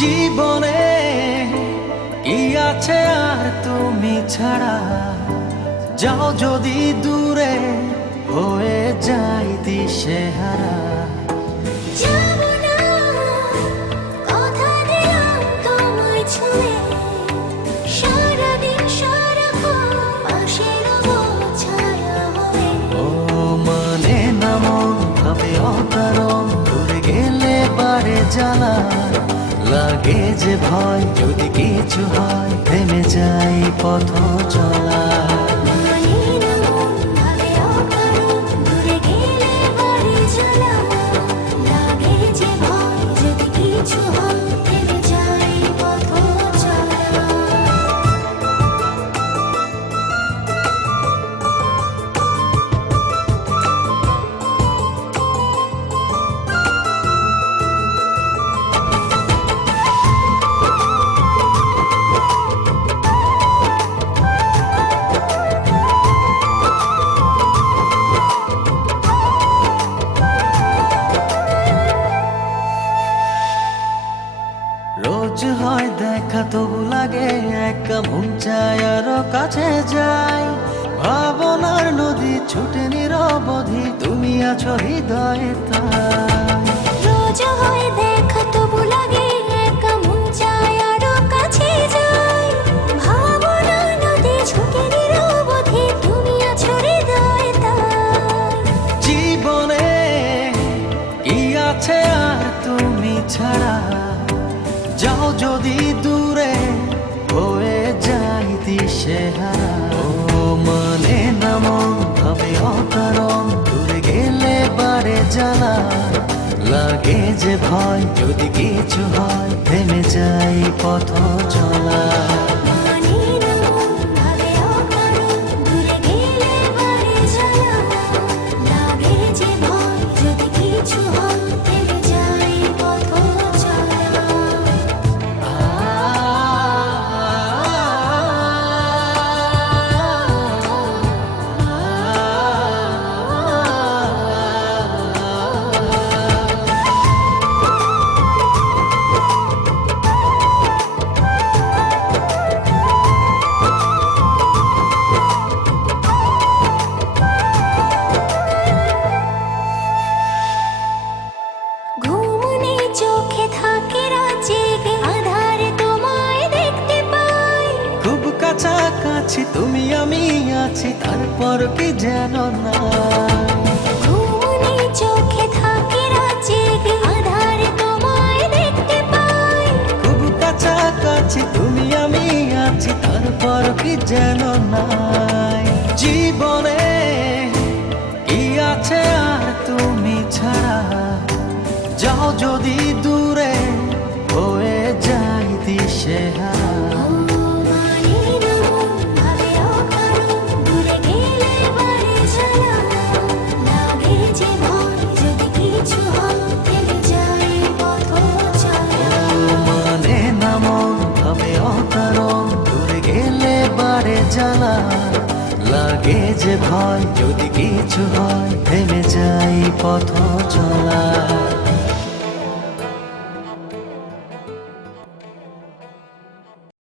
জীবনে কি আছে আর তুমি ছাড়া, যাও যদি দূরে হয়ে যাই দিশেহারা। যাবো না, কথা দিলাম তোমায় ছুঁয়ে, সারাদিন সারাক্ষণ পাশে রবো ছায়া হয়ে। ও মানে না মন ভাবে অকারণ, দূরে গেলে বাড়ে জ্বালা, লাগে যে ভয় যদি কিছু হয় থেমে যাই পথ চলা। মানে না মন ভাবে অকারণ, দূরে গেলে বাড়ে জ্বালা, লাগে যে ভয় যদি কিছু হয় থেমে যাই পথ চলা। রোজ হয় দেখা তবু লাগে একা, মন চায় আরো কাছে যাই। ভাবনার নদী ছুটে নিরবধি, তুমি আছো হৃদয়ে তাই। রোজ হয় দেখা তবু লাগে একা, মন চায় আরো কাছে যাই। ভাবনার নদী ছুটে নিরবধি, তুমি আছো হৃদয়ে তাই। জীবনে কি আছে আর তুমি ছাড়া, যাও যদি দূরে হয়ে যাই দিশেহারা। ও মানে না মন ভাবে অকারণ, দূরে গেলে বাড়ে জ্বালা, লাগে যে ভয় যদি কিছু হয় থেমে যাই পথ চলা। মানে না মন ভাবে অকারণ, দূরে গেলে বাড়ে জ্বালা, লাগে যে ভয় যদি কিছু হয় থেমে যাই পথ চলা। ঘুম নেই চোখে থাকে রাত জেগে, আঁধারে তোমায় দেখতে পাই। খুব কাছাকাছি তুমি আমি আছি, তারপর কি যেন না। ঘুম নেই চোখে থাকে রাত জেগে, আঁধারে তোমায় দেখতে পাই। খুব কাছাকাছি তুমি আমি আছি, তারপর কি যেন নাই। জীবনে কি আছে আর তুমি ছাড়া, যাও যদি দূরে হয়ে যাই দিশেহারা। ও মানে না মন ভাবে অকারণ, দূরে গেলে বাড়ে জ্বালা, লাগে যে ভয় যদি কিছু হয় থেমে যাই পথ চলা। মানে না মন ভাবে অকারণ, দূরে গেলে বাড়ে জ্বালা, লাগে যে ভয় যদি কিছু হয় থেমে যাই পথ চলা।